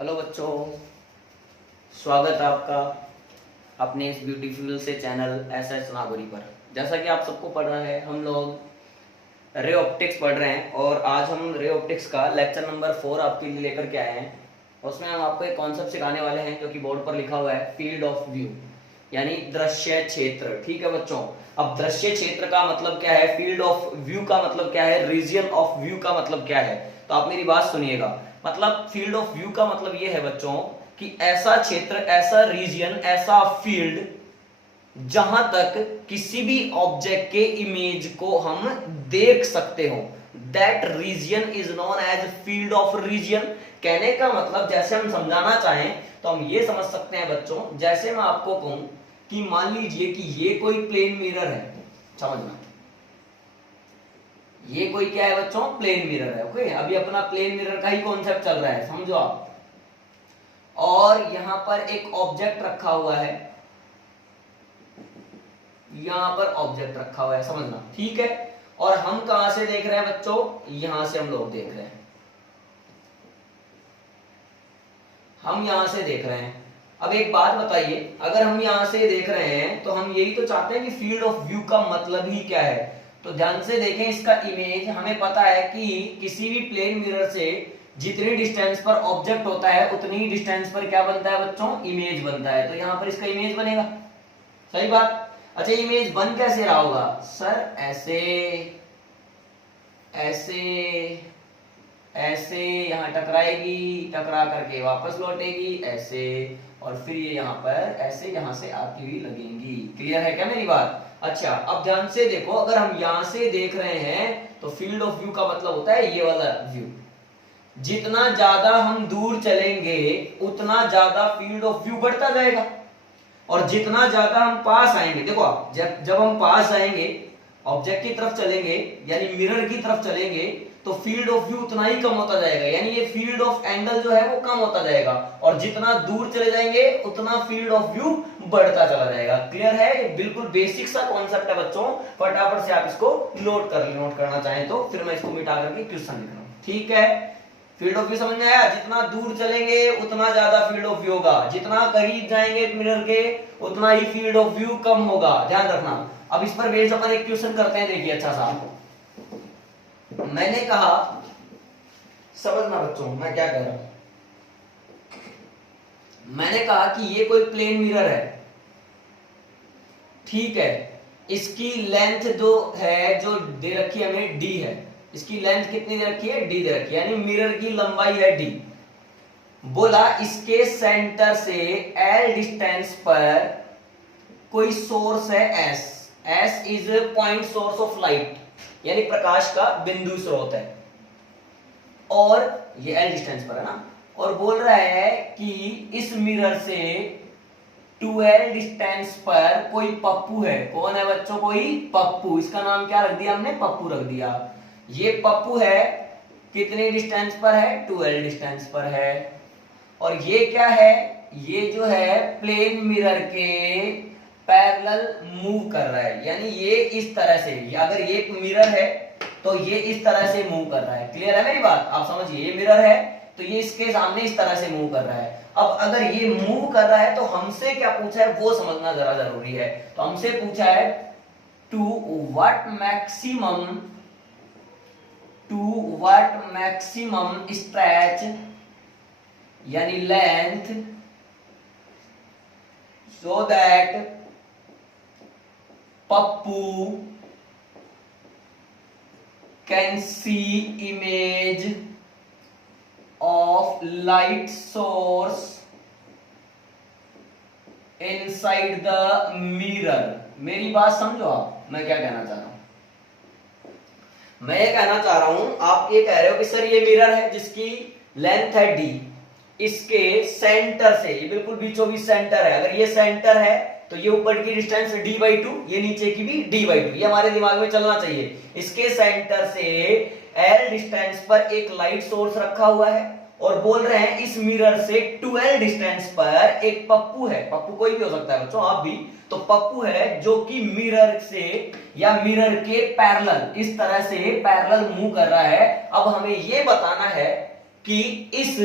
Hello बच्चों, स्वागत है आपका अपने इस ब्यूटीफुल से चैनल एस नागौरी पर। जैसा कि आप सबको पढ़ रहे हैं, हम लोग रे ऑप्टिक्स पढ़ रहे हैं और आज हम रे ऑप्टिक्स का लेक्चर नंबर 4 आपके लिए लेकर के आए हैं। उसमें हम आपको एक कॉन्सेप्ट सिखाने वाले हैं जो कि बोर्ड पर लिखा हुआ है, फील्ड ऑफ व्यू यानी दृश्य क्षेत्र। ठीक है बच्चों, अब दृश्य क्षेत्र का मतलब क्या है, फील्ड ऑफ व्यू का मतलब क्या है, रीजन ऑफ व्यू का मतलब क्या है। तो आप मेरी बात सुनिएगा। मतलब फील्ड ऑफ व्यू का मतलब ये है बच्चों कि ऐसा क्षेत्र, ऐसा रीजन, ऐसा फील्ड जहां तक किसी भी ऑब्जेक्ट के इमेज को हम देख सकते हो, that region is known as field of region. कहने का मतलब जैसे हम समझाना चाहें तो हम ये समझ सकते हैं बच्चों, जैसे मैं आपको कहूं कि मान लीजिए कि ये कोई प्लेन मिरर है, समझना ये कोई क्या है बच्चों, प्लेन मिरर है। ओके, अभी अपना प्लेन मिरर का ही कॉन्सेप्ट चल रहा है, समझो आप। और यहां पर एक ऑब्जेक्ट रखा हुआ है, यहां पर ऑब्जेक्ट रखा हुआ है, समझना ठीक है। और हम कहां से देख रहे हैं बच्चों, यहां से हम लोग देख रहे हैं, हम यहां से देख रहे हैं। अब एक बात बताइए, अगर हम यहां से देख रहे हैं तो हम यही तो चाहते हैं कि फील्ड ऑफ व्यू का मतलब ही क्या है। तो ध्यान से देखें, इसका इमेज हमें पता है कि किसी भी प्लेन मिरर से जितनी डिस्टेंस पर ऑब्जेक्ट होता है उतनी ही डिस्टेंस पर क्या बनता है बच्चों, इमेज बनता है। तो यहां पर इसका इमेज बनेगा, सही बात। अच्छा, इमेज बन कैसे रहा होगा सर, ऐसे ऐसे ऐसे, यहां टकराएगी, टकरा करके वापस लौटेगी ऐसे, और फिर ये यहां पर ऐसे यहां से आती हुई लगेंगी। क्लियर है क्या मेरी बात। अच्छा, अब ध्यान से देखो, अगर हम यहां से देख रहे हैं तो फील्ड ऑफ व्यू का मतलब होता है ये वाला व्यू। जितना ज्यादा हम दूर चलेंगे उतना ज्यादा फील्ड ऑफ व्यू बढ़ता जाएगा, और जितना ज्यादा हम पास आएंगे, देखो आप जब हम पास आएंगे, ऑब्जेक्ट की तरफ चलेंगे यानी मिरर की तरफ चलेंगे, तो फील्ड ऑफ व्यू उतना ही कम होता जाएगा, यानी ये फील्ड ऑफ एंगल जो है वो कम होता जाएगा। और जितना दूर चले जाएंगे उतना फील्ड ऑफ व्यू बढ़ता चला जाएगा। क्लियर है, ये बिल्कुल बेसिक सा कॉन्सेप्ट है बच्चों, फटाफट से आप इसको नोट कर ले, नोट करना चाहें तो फिर मैं इसको मिटा करके क्वेश्चन लिख रहा हूं। ठीक है, फील्ड ऑफ व्यू समझ में आया। जितना दूर चलेंगे उतना ज्यादा फील्ड ऑफ व्यू होगा, जितना करीब जाएंगे मिरर के उतना ही फील्ड ऑफ व्यू कम होगा, ध्यान रखना। अब इस पर बेस्ड अपन एक क्वेश्चन करते हैं, देखिए अच्छा सा। मैंने कहा, समझना बच्चों मैं क्या कह रहा हूं, मैंने कहा कि ये कोई प्लेन मिरर है, ठीक है। इसकी लेंथ जो है, जो दे रखी है हमें डी है, इसकी लेंथ कितनी दे रखी है, डी दे रखी है, यानी मिरर की लंबाई है डी। बोला इसके सेंटर से एल डिस्टेंस पर कोई सोर्स है S, S is point source of light, यानी प्रकाश का बिंदु स्रोत है, और ये एल डिस्टेंस पर है ना। और बोल रहा है कि इस मिरर से 12 डिस्टेंस पर कोई पप्पू है। कौन है बच्चों, कोई पप्पू। इसका नाम क्या रख दिया हमने, पप्पू रख दिया। ये पप्पू है, कितनी डिस्टेंस पर है, 12 डिस्टेंस पर है। और ये क्या है, ये जो है प्लेन मिरर के पैरेलल मूव कर रहा है, यानी ये इस तरह से, अगर ये एक मिरर है तो ये इस तरह से मूव कर रहा है। क्लियर है मेरी बात, आप समझिए, ये मिरर है तो ये इसके सामने इस तरह से मूव कर रहा है। अब अगर ये मूव कर रहा है तो हमसे क्या पूछा है वो समझना जरा जरूरी है। तो हमसे पूछा है टू व्हाट मैक्सिमम स्ट्रेच यानी length, so that Pappu can see image of light source inside the mirror। मेरी बात समझो आप, मैं क्या कहना चाह रहा हूं। मैं ये कहना चाह रहा हूं, आप ये कह रहे हो कि सर ये मिरर है जिसकी लेंथ है डी, इसके सेंटर से, ये बिल्कुल बीचों बीच सेंटर है, अगर ये सेंटर है तो ये ऊपर की डिस्टेंस d/2, ये नीचे की भी d/2, ये हमारे दिमाग में चलना चाहिए। इसके सेंटर से L डिस्टेंस पर एक लाइट सोर्स रखा हुआ है, और बोल रहे हैं इस मिरर से 12 डिस्टेंस पर एक पप्पू है। पप्पू कोई भी हो सकता है बच्चों, आप भी, तो पप्पू है जो कि मिरर से या मिरर के पैरेलल इस तरह से पैरेलल मूव कर रहा है। अब हमें यह बताना है कि इस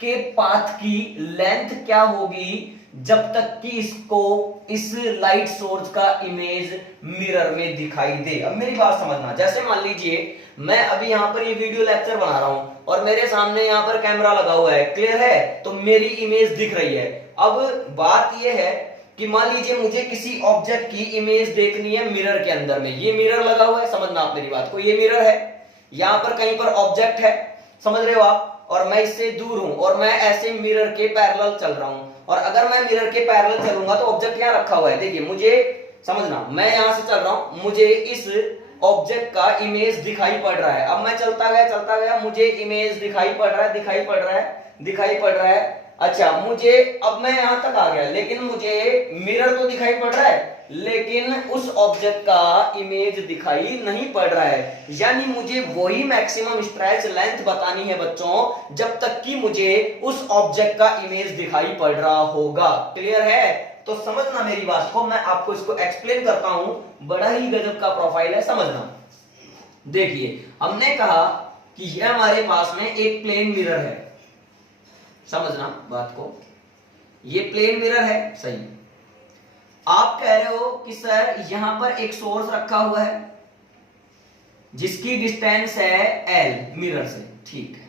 के पाथ की लेंथ क्या होगी जब तक कि इसको इस लाइट सोर्स का इमेज मिरर में दिखाई दे। अब मेरी बात समझना, जैसे मान लीजिए मैं अभी यहां पर ये वीडियो लेक्चर बना रहा हूं और मेरे सामने यहां पर कैमरा लगा हुआ है, क्लियर है, तो मेरी इमेज दिख रही है। अब बात यह है कि मान लीजिए मुझे किसी ऑब्जेक्ट की इमेज देखनी है मिरर के अंदर में, ये मिरर लगा हुआ है, समझना आप मेरी बात को, ये मिरर है, यहां पर कहीं पर ऑब्जेक्ट है, समझ रहे हो आप, और मैं इससे दूर हूं और मैं ऐसे मिरर के पैरेलल चल रहा हूं, और अगर मैं मिरर के पैरेलल चलूंगा तो ऑब्जेक्ट यहां रखा हुआ है, देखिए मुझे समझना, मैं यहां से चल रहा हूं, मुझे इस ऑब्जेक्ट का इमेज दिखाई पड़ रहा है। अब मैं चलता गया, मुझे इमेज दिखाई पड़ रहा है। अच्छा, मुझे अब मैं यहां तक आ गया, लेकिन मुझे मिरर तो दिखाई पड़ रहा है, लेकिन उस ऑब्जेक्ट का इमेज दिखाई नहीं पड़ रहा है। यानी मुझे वही मैक्सिमम स्ट्रेच लेंथ बतानी है बच्चों जब तक कि मुझे उस ऑब्जेक्ट का इमेज दिखाई पड़ रहा होगा। क्लियर है? तो समझना मेरी बात को, मैं आपको इसको एक्सप्लेन करता हूं, बड़ा ही गजब का प्रोफाइल है, समझना। देखिए, हमने कहा कि यह हमारे पास में एक प्लेन मिरर है, समझना बात को, ये प्लेन मिरर है, सही। आप कह रहे हो कि सर यहां पर एक सोर्स रखा हुआ है जिसकी डिस्टेंस है L मिरर से, ठीक है।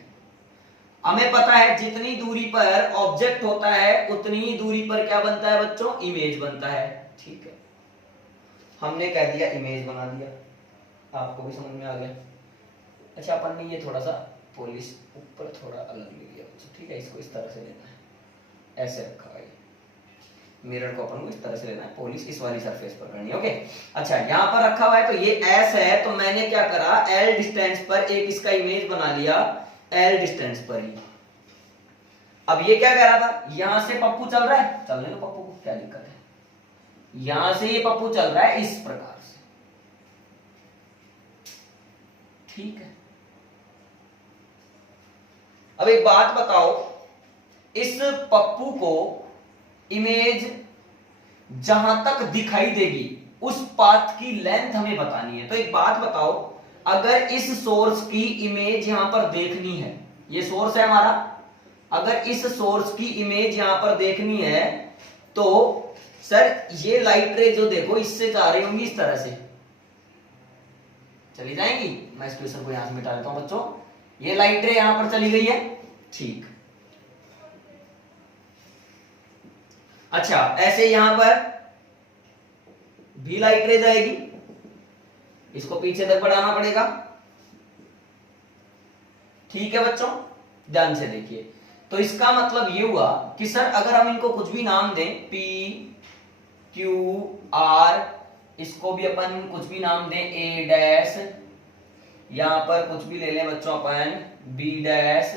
हमें पता है जितनी दूरी पर ऑब्जेक्ट होता है उतनी ही दूरी पर क्या बनता है बच्चों, इमेज बनता है, ठीक है। हमने कह दिया इमेज बना दिया, आपको भी समझ में आ गया। अच्छा, अपन ने ये थोड़ा सा पॉलिश ऊपर थोड़ा अलग ले लिया, ठीक है, इसको इस तरह से लेना है, ऐसे रखा है मिरर को, अपन को इस तरह से लेना है, पॉलिश इस वाली सरफेस पर करनी है, ओके। अच्छा, यहां पर रखा हुआ है तो ये S है, तो मैंने क्या करा, L डिस्टेंस पर एक इसका इमेज बना लिया, L डिस्टेंस पर ही। अब ये क्या कह रहा था, यहां से पप्पू चल रहा है, चलने दो पप्पू को, क्या दिक्कत है, यहां से ये पप्पू चल रहा है इस प्रकार से, ठीक है। अब एक बात बताओ, इस पप्पू को इमेज जहां तक दिखाई देगी उस पाथ की लेंथ हमें बतानी है। तो एक बात बताओ, अगर इस सोर्स की इमेज यहां पर देखनी है, ये सोर्स है हमारा, अगर इस सोर्स की इमेज यहां पर देखनी है तो सर ये लाइट रे जो देखो इससे जा रही होंगी, इस तरह से चली जाएंगी। मैं इस क्वेश्चन को यहां से मिटा देता हूं बच्चों, ये लाइट रे यहां पर चली गई है, ठीक। अच्छा, ऐसे यहां पर भी लाइट रे जाएगी, इसको पीछे तक बढ़ाना पड़ेगा, ठीक है बच्चों, ध्यान से देखिए। तो इसका मतलब ये हुआ कि सर अगर हम इनको कुछ भी नाम दें, P Q R, इसको भी अपन कुछ भी नाम दें, A डैश, यहां पर कुछ भी ले लें बच्चों अपन B डैश,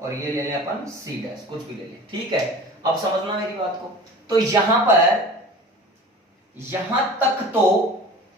और ये ले लें अपन C डैश, कुछ भी ले लें, ठीक है। अब समझना मेरी बात को, तो यहां पर यहां तक तो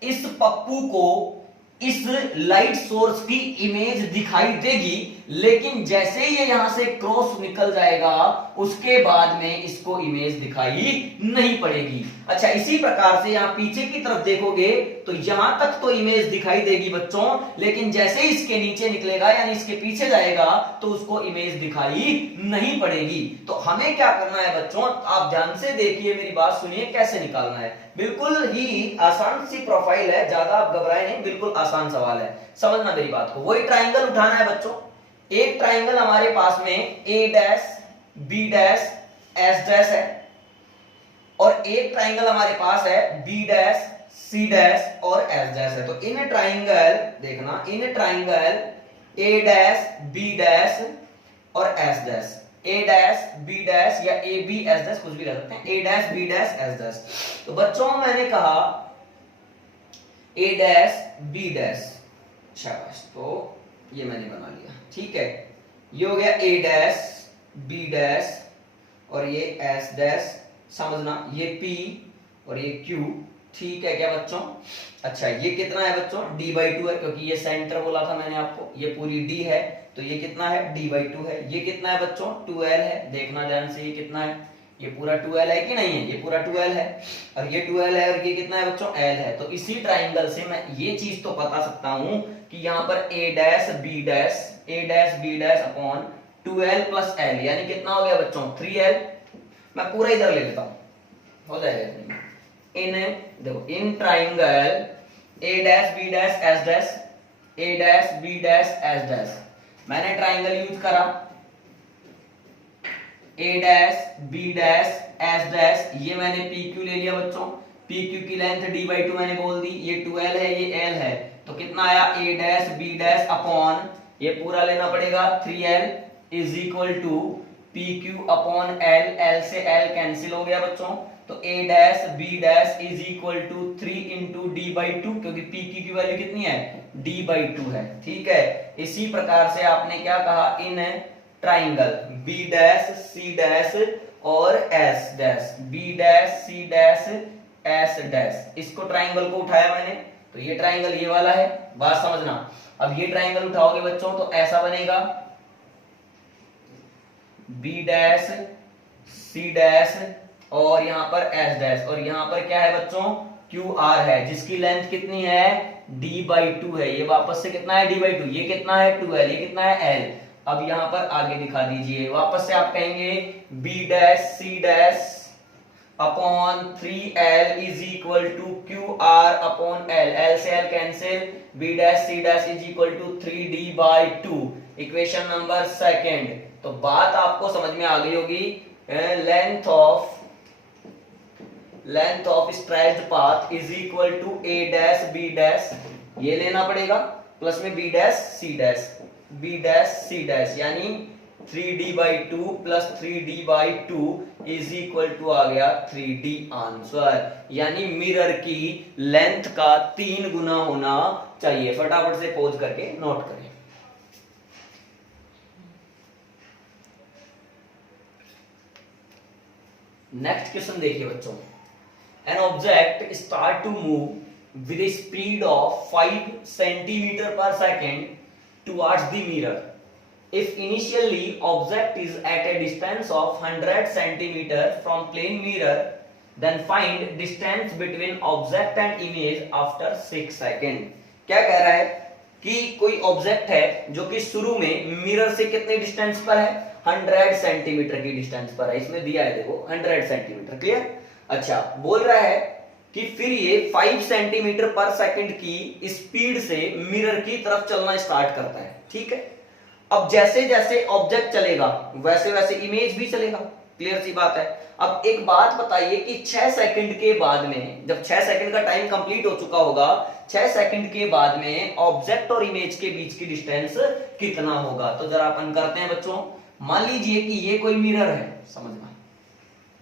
इस पप्पू को इस लाइट सोर्स की इमेज दिखाई देगी, लेकिन जैसे ही ये यहां से क्रॉस निकल जाएगा उसके बाद में इसको इमेज दिखाई नहीं पड़ेगी। अच्छा, इसी प्रकार से यहां पीछे की तरफ देखोगे तो यहां तक तो इमेज दिखाई देगी बच्चों, लेकिन जैसे ही इसके नीचे निकलेगा यानी इसके पीछे जाएगा तो उसको इमेज दिखाई नहीं पड़ेगी। तो हमें क्या करना है बच्चों, आप ध्यान से देखिए, मेरी बात सुनिए, कैसे निकालना है। बिल्कुल ही आसान सी प्रोफाइल है, ज्यादा आप घबराए नहीं, बिल्कुल आसान सवाल है, समझना मेरी बात को। वही ट्राइंगल उठाना है बच्चों, एक ट्राइंगल हमारे पास में A dash B dash S dash है, और एक ट्राइंगल हमारे पास है B डैश C डैश और S डैश है। तो इन ट्राइंगल देखना, in triangle A dash B dash और S dash, A dash B dash या A B S डैश, कुछ भी रख सकते हैं, A dash B dash S dash. तो बच्चों मैंने कहा A डैश B डैश, शाबाश, तो ये मैंने बना लिया, ठीक है। ये हो गया A डैश B डैश और ये S डैश, समझना, ये P और ये Q, ठीक है क्या बच्चों। अच्छा, ये कितना है बच्चों, D/2 है, क्योंकि ये सेंटर बोला था मैंने आपको, ये पूरी D है तो ये कितना है, D/2 है। ये कितना है बच्चों, 2L है, देखना ध्यान से, ये कितना है, ये पूरा 2L है कि नहीं है, ये पूरा 2L है, और ये 2L है, और ये कितना है बच्चों, L है। तो इसी ट्राइंगल से मैं ये चीज तो बता सकता हूं कि यहाँ पर A dash B dash, A dash B dash upon 2l plus l यानी कितना हो गया बच्चों 3l। मैं पूरा इधर ले लेता हूं, हो जाएगा। इन देखो in triangle a dash b dash s dash a dash b dash s dash, मैंने ट्राइंगल यूज करा a dash b dash s dash, ये मैंने pq ले लिया बच्चों, pq की लेंथ d/2 मैंने बोल दी, ये 2l है ये l है, तो कितना आया a dash b dash upon ये पूरा लेना पड़ेगा 3l is equal to pq upon l, l से l कैंसिल हो गया बच्चों, तो a dash b dash is equal to 3 into d/2, क्योंकि pq की वैल्यू कितनी है d/2 है, ठीक है। इसी प्रकार से आपने क्या कहा in triangle b dash c dash और s dash, b dash c dash s dash, इसको ट्राइंगल को उठाया मैंने, तो ये ट्राइंगल ये वाला है, बात समझना। अब ये ट्राइंगल उठाओगे बच्चों तो ऐसा बनेगा b डैश c डैश और यहां पर s डैश, और यहां पर क्या है बच्चों QR है, जिसकी लेंथ कितनी है d/2 है, ये वापस से कितना है d/2, ये कितना है 2l, ये कितना है l। अब यहां पर आगे दिखा दीजिए, वापस से आप कहेंगे b dash c dash upon 3l is equal to QR upon l, l से l cancel, b dash c dash is equal to 3d/2, equation number second. तो बात आपको समझ में आ गई होगी, length of stretched path is equal to a dash b dash, ये लेना पड़ेगा, प्लस में b डैश c डैश, यानी 3d/2 plus 3d/2 is equal to आ गया 3d आंसर, यानी मिरर की लेंथ का 3 गुना होना चाहिए। फटाफट से पोज करके नोट करें। नेक्स्ट क्वेश्चन देखिए बच्चों, an object start to move with a speed of 5 centimeter per second towards the mirror. If initially object is at a distance of 100 centimeter from plane mirror, then find distance between object and image after 6 second. क्या कह रहा है कि कोई object है जो कि शुरू में मिरर से कितने डिस्टेंस पर है 100 सेंटीमीटर की डिस्टेंस पर है, इसमें दिया है देखो 100 सेंटीमीटर, क्लियर। अच्छा, बोल रहा है कि फिर ये 5 सेंटीमीटर पर सेकंड की स्पीड से मिरर की तरफ चलना स्टार्ट करता है, ठीक है। अब जैसे जैसे ऑब्जेक्ट चलेगा वैसे वैसे इमेज भी चलेगा, क्लियर सी बात है। अब एक बात बताइए कि 6 सेकंड के बाद में, जब 6 सेकंड का टाइम कंप्लीट हो चुका होगा, 6 सेकंड के बाद में ऑब्जेक्ट और इमेज के बीच की डिस्टेंस कितना होगा। तो जरा अपन करते हैं बच्चों, मान लीजिए कि ये कोई मिरर है, समझना,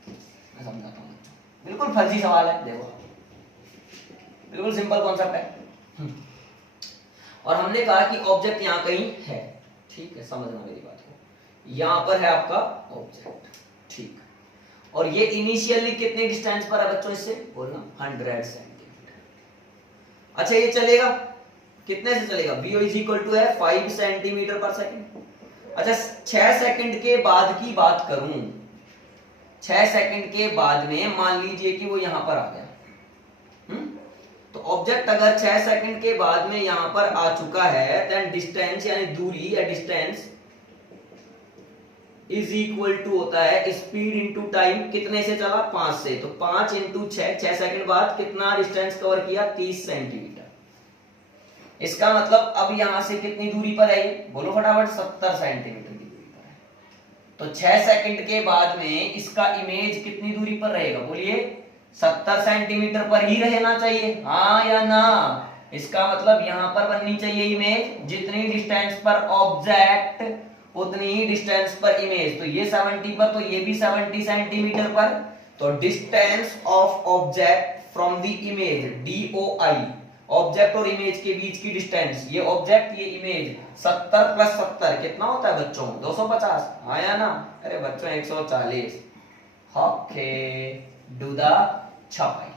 मैं समझाता हूं बच्चों, बिल्कुल फर्जी सवाल है, देखो बिल्कुल सिंपल कॉन्सेप्ट है। और हमने कहा कि ऑब्जेक्ट यहां कहीं है, ठीक है, समझना मेरी बात को, यहां पर है आपका ऑब्जेक्ट, ठीक, और ये इनिशियली कितने डिस्टेंस पर है बच्चों, इससे बोलना 100 सेंटीमीटर। अच्छा, ये चलेगा कितने से चलेगा, v इज इक्वल टू है 5 सेंटीमीटर पर सेकंड। अच्छा, 6 सेकंड के बाद की बात करूं, 6 सेकंड के बाद में मान लीजिए कि वो यहां पर आ गया, तो ऑब्जेक्ट अगर 6 सेकंड के बाद में यहां पर आ चुका है, देन डिस्टेंस यानी दूरी या डिस्टेंस इज इक्वल टू होता है स्पीड इंटू टाइम, कितने से चला 5 से, तो 5 इंटू 6 सेकंड बाद कितना डिस्टेंस कवर किया 30 सेंटीमीटर। इसका मतलब अब यहां से कितनी दूरी पर है, बोलो फटाफट, 70 सेंटीमीटर की दूरी पर है। तो 6 सेकंड के बाद में इसका इमेज कितनी दूरी पर रहेगा, बोलिए 70 सेंटीमीटर पर ही रहना चाहिए, हाँ या ना। इसका मतलब यहां पर बननी चाहिए इमेज, जितनी डिस्टेंस पर ऑब्जेक्ट उतनी ही डिस्टेंस पर इमेज, तो ये 70 पर, तो ये भी 70 सेंटीमीटर पर, तो distance of object from the image DOI, object और इमेज के बीच की डिस्टेंस, ये ऑब्जेक्ट ये इमेज 70 प्लस 70 कितना होता है बच्चों 250, हाँ या ना। अरे बच्चों 140, ओके, डू द छपाई।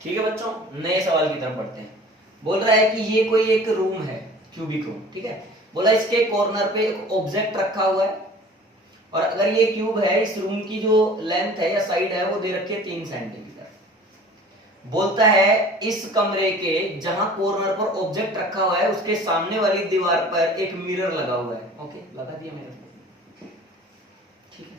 ठीक है बच्चों, नए सवाल की तरफ बढ़ते हैं। बोल रहा है कि ये कोई एक रूम है, क्यूबिक रूम, ठीक है। बोला इसके कॉर्नर पे एक ऑब्जेक्ट रखा हुआ है, और अगर ये क्यूब है, इस रूम की जो लेंथ है या साइड है वो दे रखी है 3 सेंटीमीटर। बोलता है इस कमरे के जहां कॉर्नर पर ऑब्जेक्ट रखा हुआ है उसके सामने वाली दीवार पर एक मिरर लगा हुआ है। ओके, लगा दिया मिरर, ठीक है।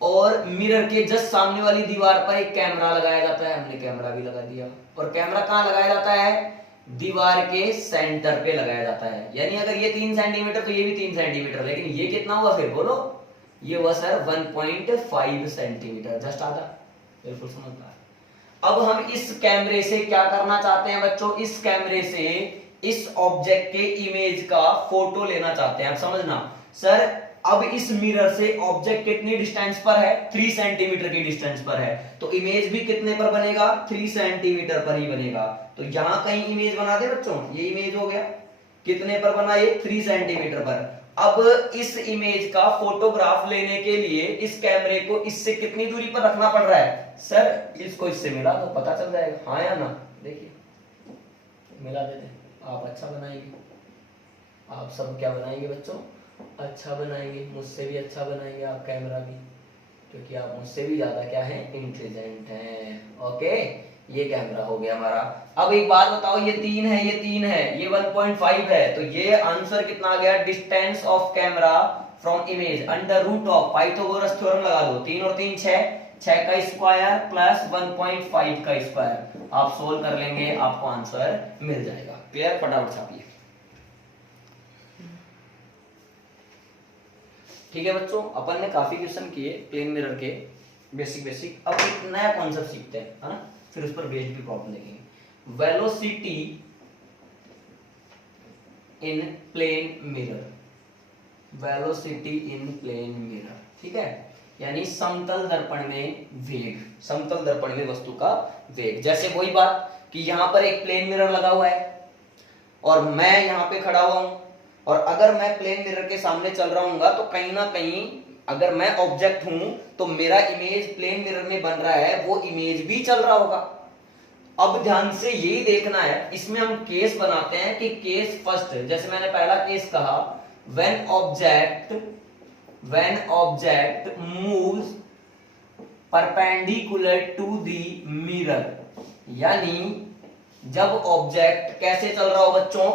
और मिरर के जस्ट सामने वाली दीवार पर एक कैमरा लगाया जाता है, हमने कैमरा भी लगा दिया। और कैमरा कहां लगाया जाता है? दीवार के सेंटर पे लगाया जाता है। यानी अगर ये 3 सेंटीमीटर तो ये भी 3 सेंटीमीटर, लेकिन ये कितना हुआ फिर बोलो? ये हुआ सर 1.5 सेंटीमीटर, जस्ट आधा। बिल्कुल समझदार। अब हम इस कैमरे से क्या करना चाहते हैं बच्चों? इस कैमरे से इस ऑब्जेक्ट के इमेज का फोटो लेना चाहते हैं। आप समझना सर, अब इस मिरर से ऑब्जेक्ट कितनी डिस्टेंस पर है? 3 सेंटीमीटर की डिस्टेंस पर है, तो इमेज भी कितने पर बनेगा? 3 सेंटीमीटर पर ही बनेगा। तो यहां कहीं इमेज बना दे बच्चों, ये इमेज हो गया, कितने पर बना? ये 3 सेंटीमीटर पर। अब इस इमेज का फोटोग्राफ लेने के लिए इस कैमरे को इससे कितनी दूरी पर रखना पड़ रहा है? सर इसको इससे मिला तो पता चल जाएगा, हाँ या ना? देखिए मिला देते, आप अच्छा बनाएंगे, आप सब क्या बनाएंगे बच्चों? अच्छा बनाएंगे, मुझसे भी अच्छा बनाएंगे आप कैमरा भी, क्योंकि आप मुझसे भी ज्यादा क्या है? इंटेलिजेंट हैं। ओके, ये कैमरा हो गया हमारा। अब एक बात बताओ, ये 3 है, ये 3 है, ये 1.5 है, तो ये आंसर कितना आ गया? Distance of camera from image under root of Pythagoras theorem लगा दो, 3 और 3 6, 6 का स्क्वायर प्लस 1.5 का स्क्वायर। आप सोल्व कर लेंगे, आपको आंसर मिल जाएगा। क्लियर? फटाफट छापिए। ठीक है बच्चों, अपन ने काफी क्वेश्चन किए प्लेन मिरर के, बेसिक। अब एक नया कॉन्सेप्ट सीखते हैं, है ना? फिर उस पर बेस्ड भी प्रॉब्लम देखेंगे। Velocity in plane mirror, velocity in plane mirror, ठीक है? यानी समतल दर्पण में वेग, समतल दर्पण में वस्तु का वेग। जैसे वही बात कि यहां पर एक प्लेन मिरर लगा हुआ है और मैं यहां पे खड़ा हुआ हूं, और अगर मैं प्लेन मिरर के सामने चल रहा हूँ तो कहीं ना कहीं अगर मैं ऑब्जेक्ट हूं तो मेरा इमेज प्लेन मिरर में बन रहा है, वो इमेज भी चल रहा होगा। अब ध्यान से यही देखना है, इसमें हम केस बनाते हैं कि केस फर्स्ट, जैसे मैंने पहला केस कहा, when object moves perpendicular to the mirror, यानी जब ऑब्जेक्ट कैसे चल रहा हो बच्चों?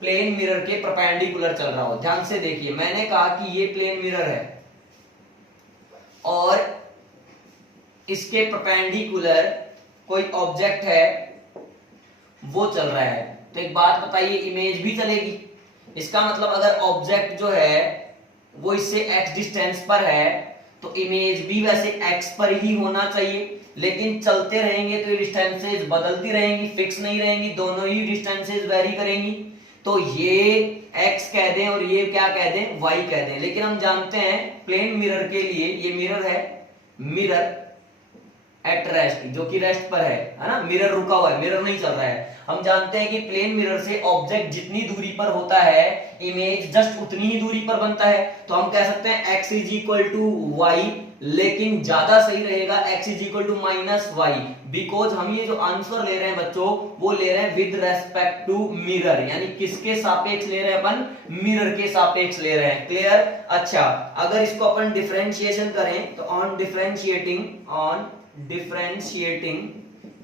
प्लेन मिरर के परपेंडिकुलर चल रहा हो। ध्यान से देखिए, मैंने कहा कि ये प्लेन मिरर है और इसके परपेंडिकुलर कोई ऑब्जेक्ट है, वो चल रहा है। तो एक बात बताइए, इमेज भी चलेगी। इसका मतलब अगर ऑब्जेक्ट जो है वो इससे x डिस्टेंस पर है तो इमेज भी वैसे x पर ही होना चाहिए, लेकिन चलते रहेंगे तो ये डिस्टेंसेस बदलती रहेंगी, फिक्स नहीं रहेंगी, दोनों ही डिस्टेंसेस वेरी करेंगी। तो ये x कह दें और ये क्या कह दें? y कह दें। लेकिन हम जानते हैं प्लेन मिरर के लिए ये मिरर है, मिरर एट रेस्ट, जो कि रेस्ट पर है ना? मिरर रुका हुआ है, मिरर नहीं चल रहा है। हम जानते हैं कि प्लेन मिरर से ऑब्जेक्ट जितनी दूरी पर होता है, इमेज जस्ट उतनी ही दूरी पर बनता है। तो हम कह सकते हैं x is equal to y, लेकिन ज्यादा सही रहेगा x is equal to minus y, because हम ये जो आंसर ले रहे हैं बच्चों, वो ले रहे हैं विद रेस्पेक्ट टू मिरर, यानी किसके सापेक्ष ले रहे हैं अपन? मिरर के सापेक्ष ले रहे हैं। क्लियर? अच्छा, अगर इसको अपन डिफरेंशिएशन करें तो ऑन डिफरेंशिएटिंग,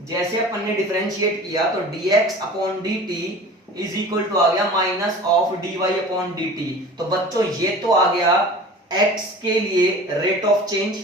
जैसे अपन ने डिफरेंशिएट किया तो dx upon dt is equal to आ गया minus of dy upon dt। तो बच्चों ये तो आ गया x के लिए रेट ऑफ चेंज,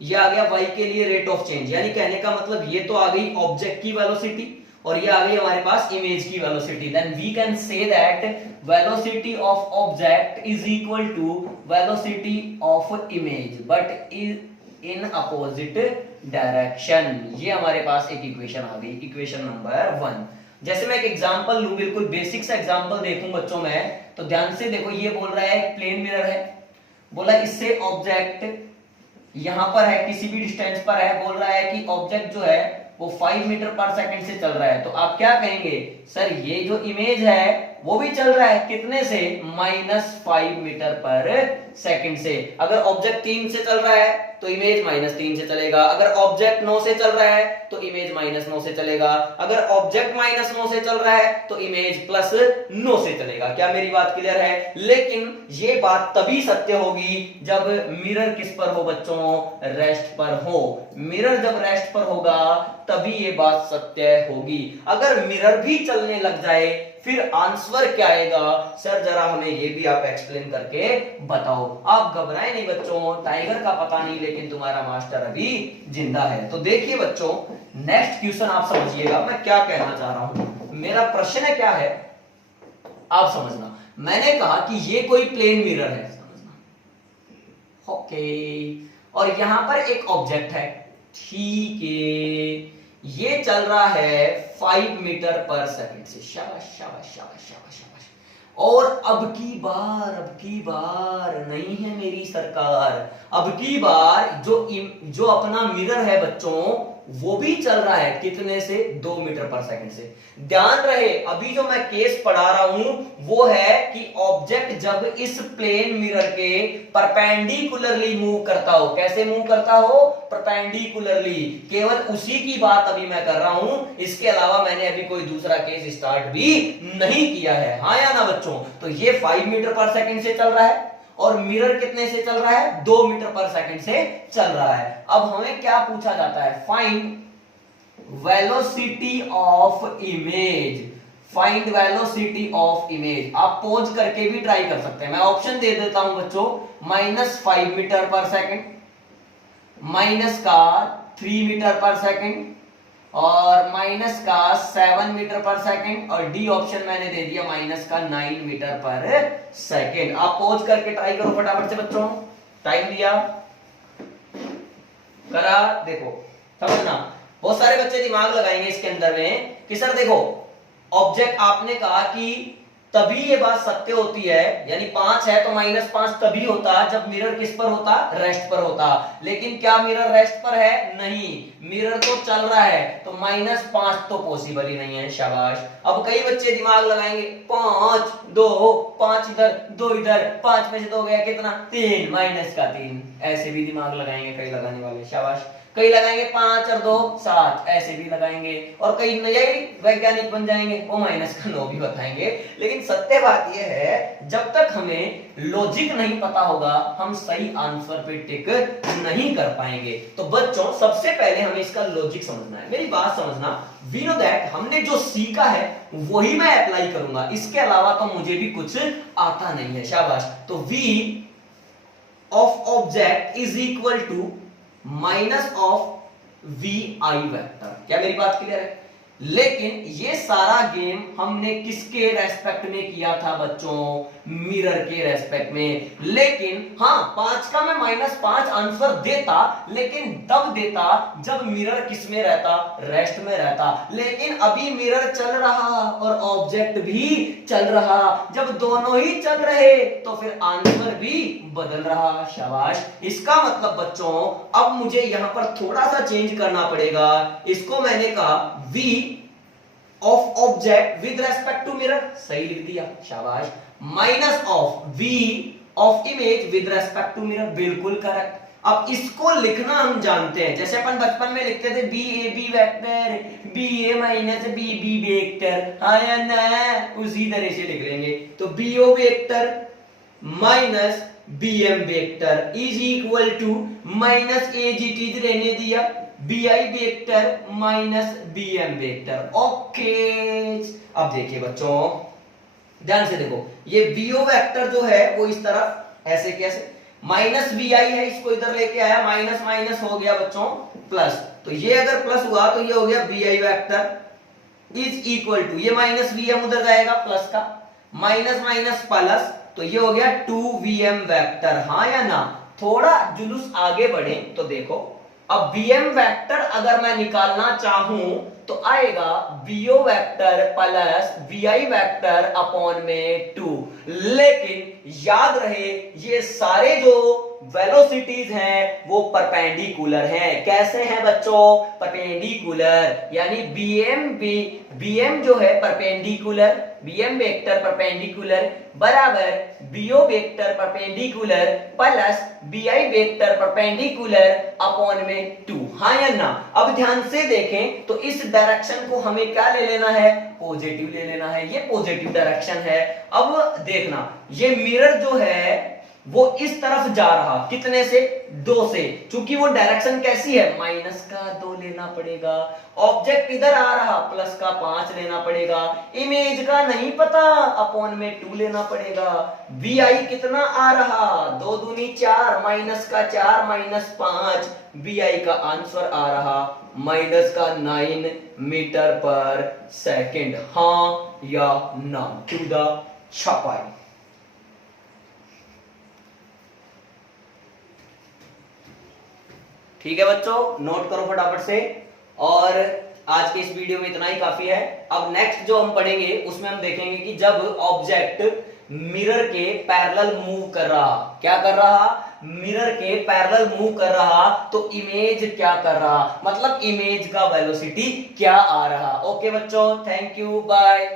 ये आ गया y के लिए रेट ऑफ चेंज। यानी कहने का मतलब ये तो आ गई ऑब्जेक्ट की वेलोसिटी और ये आ गई हमारे पास इमेज की velocity. Then we can say that velocity of object is equal to velocity of image but is in opposite direction. ये हमारे पास एक इक्वेशन आ गई, इक्वेशन नंबर 1। जैसे मैं एक एग्जांपल लूं, बिल्कुल बेसिक सा एग्जांपल देखूं बच्चों में, तो ध्यान से देखो, ये बोल रहा है प्लेन मिरर है, बोला इससे ऑब्जेक्ट यहां पर है, किसी भी डिस्टेंस पर है, बोल रहा है कि ऑब्जेक्ट जो है वो 5 मीटर पर सेकंड से चल रहा है। तो आप क्या कहेंगे? सर ये जो इमेज है वो भी चल रहा है कितने से, -5 मीटर पर सेकंड से। अगर ऑब्जेक्ट 3 से चल रहा है तो इमेज -3 से चलेगा, अगर ऑब्जेक्ट 9 से चल रहा है तो इमेज -9 से चलेगा, अगर ऑब्जेक्ट -9 से चल रहा है तो इमेज +9 से चलेगा। क्या मेरी बात क्लियर है? लेकिन ये बात तभी सत्य होगी जब मिरर किस पर हो बच्चों, रेस्ट पर हो। मिरर जब रेस्ट पर होगा तभी ये बात सत्य होगी। अगर मिरर भी चलने लग जाए फिर आंसर क्या आएगा? सर जरा हमें ये भी आप एक्सप्लेन करके बताओ। आप घबराए नहीं बच्चों, टाइगर का पता नहीं लेकिन तुम्हारा मास्टर अभी जिंदा है। तो देखिए बच्चों, नेक्स्ट क्वेश्चन आप समझिएगा मैं क्या कहना चाह रहा हूं। मेरा प्रश्न क्या है आप समझना। मैंने कहा कि ये कोई प्लेन मिरर है, समझना, ओके, और यहां पर एक ऑब्जेक्ट है, ठीक है, ये चल रहा है 5 मीटर पर सेकंड से। शाबाश शाबाश शाबाश शाबाश शाबाश। और अब की बार नहीं है मेरी सरकार, अब की बार जो अपना मिरर है बच्चों वो भी चल रहा है कितने से, 2 मीटर पर सेकंड से। ध्यान रहे अभी जो मैं केस पढ़ा रहा हूं वो है कि ऑब्जेक्ट जब इस प्लेन मिरर के परपेंडिकुलरली मूव करता हो, कैसे मूव करता हो, परपेंडिकुलरली, केवल उसी की बात अभी मैं कर रहा हूं, इसके अलावा मैंने अभी कोई दूसरा केस स्टार्ट भी नहीं किया है, हाँ या ना बच्चों। तो ये 5 मीटर पर सेकंड से चल रहा है और मिरर कितने से चल रहा है, 2 मीटर पर सेकंड से चल रहा है। अब हमें क्या पूछा जाता है, find velocity of image, find velocity of image. आप पॉज करके भी ट्राई कर सकते हैं, मैं ऑप्शन दे देता हूं बच्चों, -5 मीटर पर सेकंड, माइनस का 3 मीटर पर सेकंड और माइनस का 7 मीटर पर सेकंड, और डी ऑप्शन मैंने दे दिया माइनस का 9 मीटर पर सेकंड। आप पॉज करके ट्राई करो फटाफट से बच्चों, टाइम दिया, करा, देखो समझना। बहुत सारे बच्चे दिमाग लगाएंगे इसके अंदर में कि सर देखो ऑब्जेक्ट आपने कहा कि तभी ये बात सत्य होती है, यानी 5 है तो -5 तभी होता जब मिरर किस पर होता, रेस्ट पर होता। लेकिन क्या मिरर रेस्ट पर है? नहीं, मिरर तो चल रहा है, तो -5 तो पॉसिबल ही नहीं है। शाबाश। अब कई बच्चे दिमाग लगाएंगे 5 2 5 इधर 2 इधर, 5 में से 2 गया कितना, 3, -3, ऐसे भी दिमाग लगाएंगे कई लगाने वाले। शाबाश। कई लगाएंगे 5 और 2 7, ऐसे भी लगाएंगे, और कई नए वैज्ञानिक बन जाएंगे वो -9 भी बताएंगे। लेकिन सत्य बात यह है जब तक हमें लॉजिक नहीं पता होगा हम सही आंसर पे टिक नहीं कर पाएंगे। तो बच्चों सबसे पहले हमें इसका लॉजिक समझना है। मेरी बात समझना, वी नो दैट हमने जो सीखा है वही मैं अप्लाई करूंगा, इसके अलावा तो मुझे भी कुछ आता नहीं है। शाबाश। तो V of object is equal to minus of V I vector. क्या मेरी बात क्लियर है? लेकिन ये सारा गेम हमने किसके रेस्पेक्ट में किया था बच्चों, मिरर के रेस्पेक्ट में। लेकिन हाँ 5 का मैं -5 आंसर देता, लेकिन तब देता जब मिरर किस में रहता, रेस्ट में रहता। लेकिन अभी मिरर चल रहा और ऑब्जेक्ट भी चल रहा, जब दोनों ही चल रहे तो फिर आंसर भी बदल रहा। शाबाश। इसका मतलब बच्चों अब मुझे यहां पर थोड़ा सा चेंज करना पड़ेगा। इसको मैंने कहा V of object with respect to mirror, सही लिख दिया। शाबाश। Minus of V of image with respect to mirror, बिल्कुल करेक्ट। अब इसको लिखना हम जानते हैं, जैसे अपन बचपन में लिखते थे BAB vector, BA minus BB vector, हाँ या ना, उसी तरह से लिख लेंगे। तो BO vector minus BM vector is equal to minus AGT रहने दिया, BI vector minus BM vector. Okay. अब देखिए बच्चों ध्यान से देखो, ये BO वेक्टर जो है वो इस तरफ ऐसे कैसे, माइनस BI है, इसको इधर लेके आया, माइनस माइनस हो गया बच्चों प्लस, तो ये अगर प्लस हुआ तो ये हो गया BI vector is equal to, ये माइनस VM उधर जाएगा प्लस का, माइनस माइनस प्लस, तो ये हो गया 2VM वेक्टर, हाँ या ना। थोड़ा जुलूस आगे बढ़े तो देखो, अब BM वेक्टर अगर मैं निकालना चाहूं तो आएगा BO vector plus BI vector upon में 2। लेकिन याद रहे ये सारे जो वेलोसिटीज हैं वो परपेंडिकुलर हैं। कैसे हैं बच्चों? परपेंडिकुलर, यानी बीएम जो है परपेंडिकुलर, बीएम वेक्टर परपेंडिकुलर बराबर BO vector perpendicular plus BI vector perpendicular upon में 2। हाँ या ना? अब ध्यान से देखें तो इस डायरेक्शन को हमें क्या ले लेना है? पॉजिटिव ले लेना है। ये पॉजिटिव डायरेक्शन है। अब देखना, ये मिरर जो है वो इस तरफ जा रहा, कितने से? 2 से। चूंकि वो डायरेक्शन कैसी है? माइनस का 2 लेना पड़ेगा। ऑब्जेक्ट इधर आ रहा, प्लस का 5 लेना पड़ेगा। इमेज का नहीं पता, अपॉन में 2 लेना पड़ेगा। वी आई कितना आ रहा? 2 दूनी 4, माइनस का 4 माइनस 5, वी आई का आंसर आ रहा माइनस का 9 मीटर पर सेकेंड। हाँ या ना? टू द छपाई। ठीक है बच्चों, नोट करो फटाफट से। और आज के इस वीडियो में इतना ही काफी है। अब नेक्स्ट जो हम पढ़ेंगे उसमें हम देखेंगे कि जब ऑब्जेक्ट मिरर के पैरेलल मूव कर रहा, क्या कर रहा? मिरर के पैरेलल मूव कर रहा, तो इमेज क्या कर रहा, मतलब इमेज का वेलोसिटी क्या आ रहा। ओके बच्चों, थैंक यू, बाय।